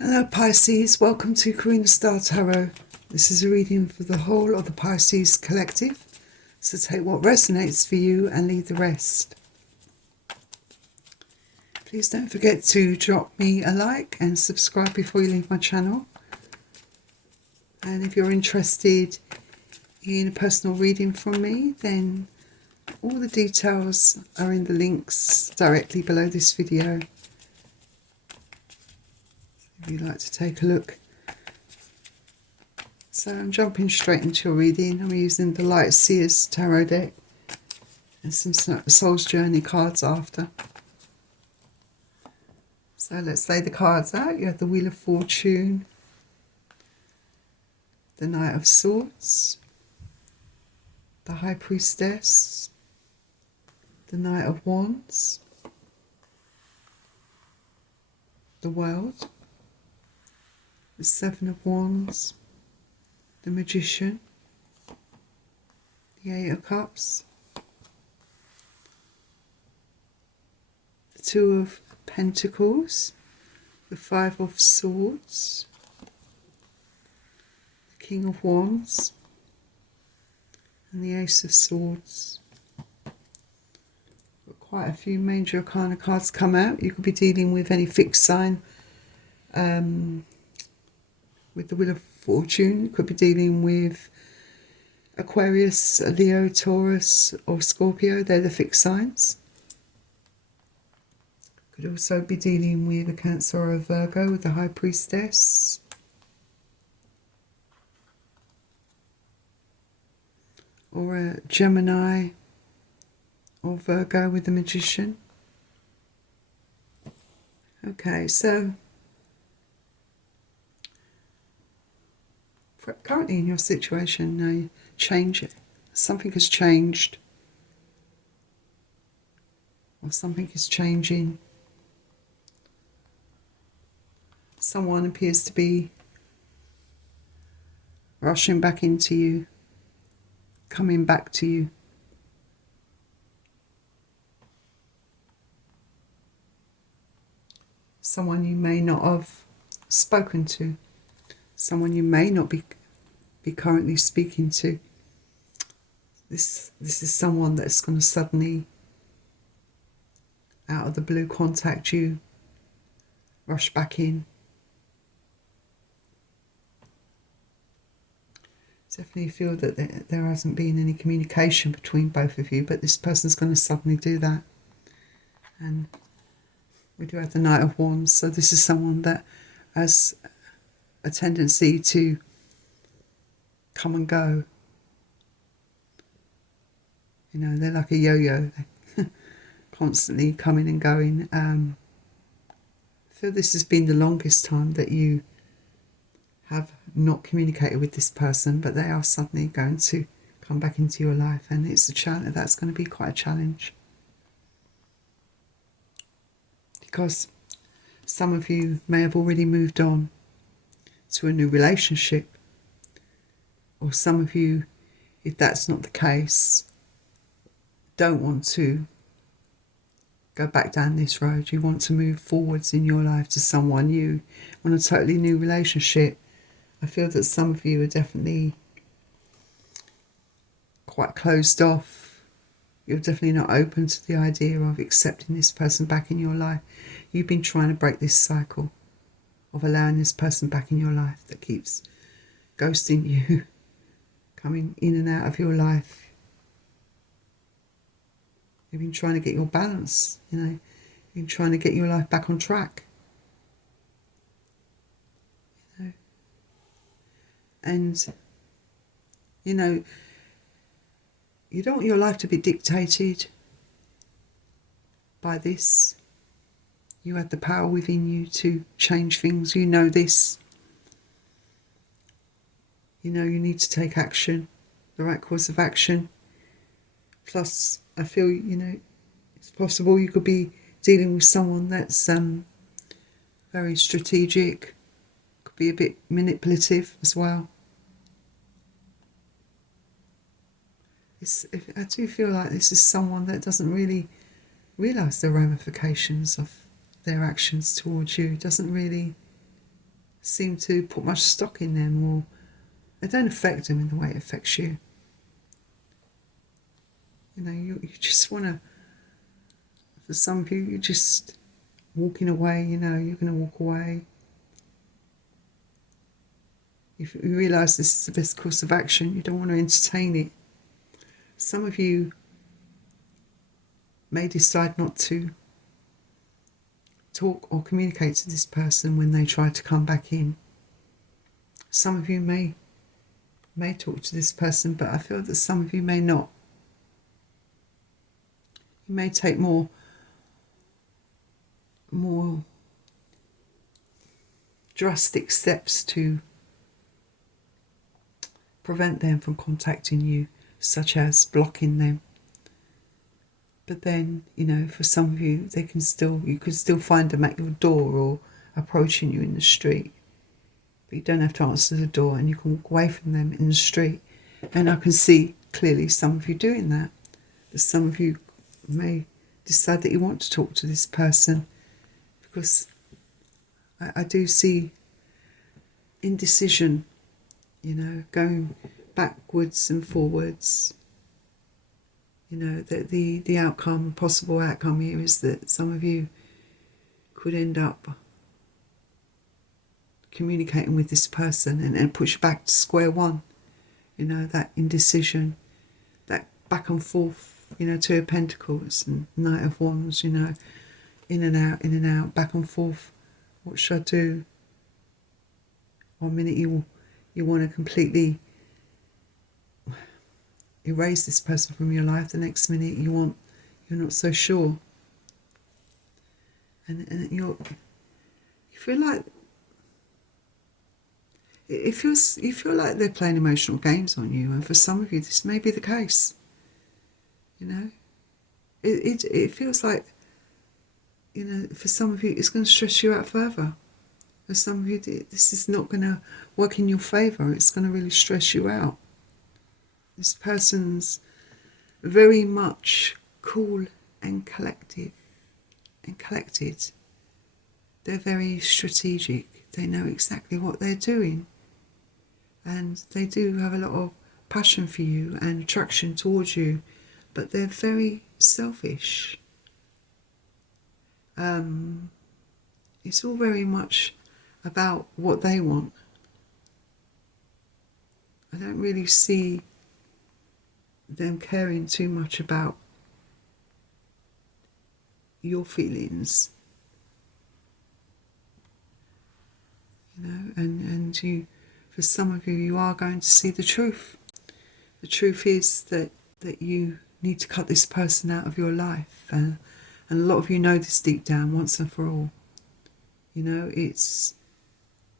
Hello Pisces, welcome to Karina Star Tarot. This is a reading for the whole of the Pisces collective. So take what resonates for you and leave the rest. Please don't forget to drop me a like and subscribe before you leave my channel. And if you're interested in a personal reading from me, then all the details are in the links directly below this video. If you'd like to take a look. So I'm jumping straight into your reading. I'm using the Light Seers Tarot deck and some Soul's Journey cards after. So let's lay the cards out. You have the Wheel of Fortune, the Knight of Swords, the High Priestess, the Knight of Wands, the World, the Seven of Wands, the Magician, the Eight of Cups, the Two of Pentacles, the Five of Swords, the King of Wands, and the Ace of Swords. Got quite a few major arcana cards come out. You could be dealing with any fixed sign with the Wheel of Fortune. You could be dealing with Aquarius, Leo, Taurus or Scorpio. They're the fixed signs. Could also be dealing with a Cancer or a Virgo with the High Priestess. Or a Gemini or Virgo with the Magician. Okay, so currently in your situation, change it. Something has changed. Or something is changing. Someone appears to be rushing back into you, coming back to you. Someone you may not have spoken to. Someone you may not be currently speaking to. This is someone that's going to suddenly, out of the blue, contact you, rush back in. Definitely feel that there hasn't been any communication between both of you, but this person's going to suddenly do that. And we do have the Knight of Wands, so this is someone that has a tendency to come and go. You know, they're like a yo-yo, constantly coming and going. I feel this has been the longest time that you have not communicated with this person, but they are suddenly going to come back into your life, and it's a challenge. That's going to be quite a challenge, because some of you may have already moved on to a new relationship, or some of you, if that's not the case, don't want to go back down this road. You want to move forwards in your life to someone new, on a totally new relationship. I feel that some of you are definitely quite closed off. You're definitely not open to the idea of accepting this person back in your life. You've been trying to break this cycle of allowing this person back in your life that keeps ghosting you, coming in and out of your life. You've been trying to get your balance, you've been trying to get your life back on track. And, you don't want your life to be dictated by this. You have the power within you to change things. You know this. You know you need to take action, the right course of action. Plus, I feel, it's possible you could be dealing with someone that's very strategic, could be a bit manipulative as well. I do feel like this is someone that doesn't really realise the ramifications of their actions towards you, doesn't really seem to put much stock in them, or they don't affect them in the way it affects you. You know, you just want to, for some of you, you're just walking away, you know, you're going to walk away. If you realise this is the best course of action, you don't want to entertain it. Some of you may decide not to talk or communicate to this person when they try to come back in. Some of you may talk to this person, but I feel that some of you may not. You may take more drastic steps to prevent them from contacting you, such as blocking them. But then, you know, for some of you, you can still find them at your door or approaching you in the street. But you don't have to answer the door, and you can walk away from them in the street. And I can see clearly some of you doing that. But some of you may decide that you want to talk to this person, because I do see indecision, you know, going backwards and forwards. You know, that the outcome, possible outcome here is that some of you could end up communicating with this person and push back to square one. You know, that indecision, that back and forth, you know, Two of Pentacles and Knight of Wands, you know, in and out, back and forth. What should I do? One minute you want to completely erase this person from your life. The next minute you're not so sure, and you feel like you feel like they're playing emotional games on you. And for some of you, this may be the case. You know, it feels like, you know, for some of you, it's going to stress you out further. For some of you, this is not going to work in your favour. It's going to really stress you out. This person's very much cool and collected. They're very strategic. They know exactly what they're doing. And they do have a lot of passion for you and attraction towards you. But they're very selfish. It's all very much about what they want. I don't really see them caring too much about your feelings, you know, and you, for some of you, you are going to see the truth. The truth is that you need to cut this person out of your life, and a lot of you know this deep down, once and for all. You know, it's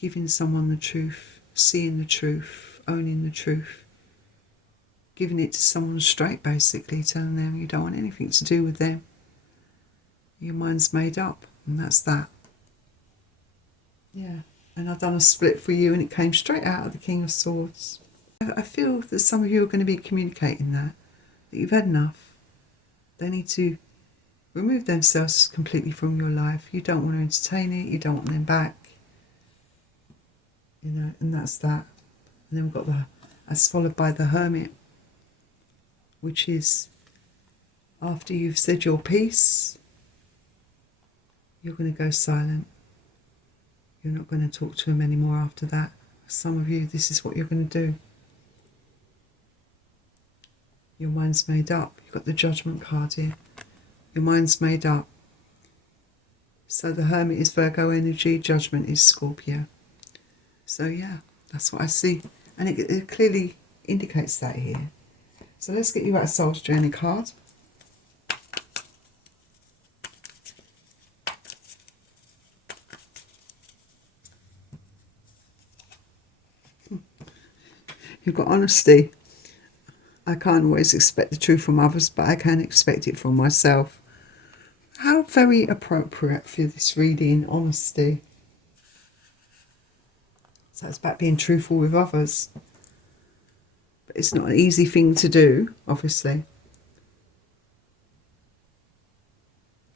giving someone the truth, seeing the truth, owning the truth. Giving it to someone straight, basically, telling them you don't want anything to do with them. Your mind's made up, and that's that. Yeah, and I've done a split for you, and it came straight out of the King of Swords. I feel that some of you are going to be communicating that you've had enough. They need to remove themselves completely from your life. You don't want to entertain it, you don't want them back. You know, and that's that. And then we've got that's followed by the Hermit, which is after you've said your piece, you're going to go silent. You're not going to talk to him anymore after that. For some of you, this is what you're going to do. Your mind's made up. You've got the Judgment card here. Your mind's made up. So the Hermit is Virgo energy, Judgment is Scorpio. So yeah, that's what I see. And it clearly indicates that here. So let's get you out a Soul's Journey card. You've got honesty. I can't always expect the truth from others, but I can expect it from myself. How very appropriate for this reading, honesty. So it's about being truthful with others. But it's not an easy thing to do, obviously.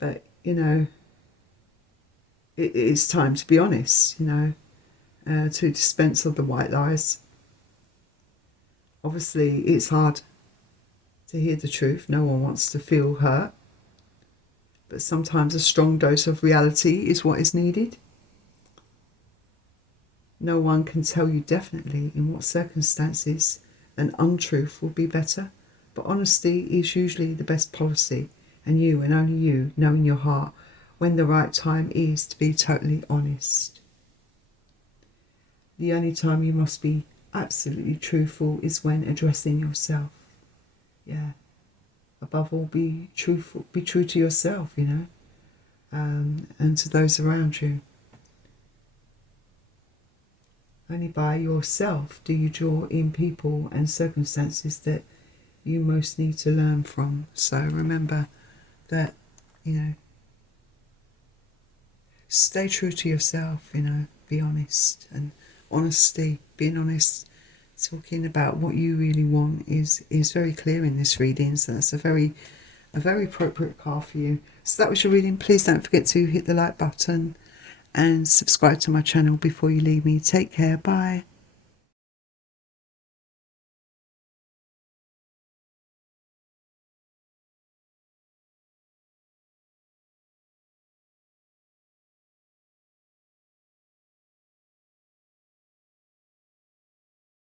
But, you know, it is time to be honest, you know. to dispense of the white lies. Obviously, it's hard to hear the truth. No one wants to feel hurt. But sometimes a strong dose of reality is what is needed. No one can tell you definitely in what circumstances an untruth will be better. But honesty is usually the best policy. And you, and only you, know in your heart when the right time is to be totally honest. The only time you must be absolutely truthful is when addressing yourself. Yeah. Above all, be truthful, be true to yourself, you know, and to those around you. Only by yourself do you draw in people and circumstances that you most need to learn from. So remember that, you know, stay true to yourself, you know, be honest. And honesty, being honest, talking about what you really want is very clear in this reading. So that's a very appropriate card for you. So that was your reading. Please don't forget to hit the like button and subscribe to my channel before you leave me. Take care. Bye.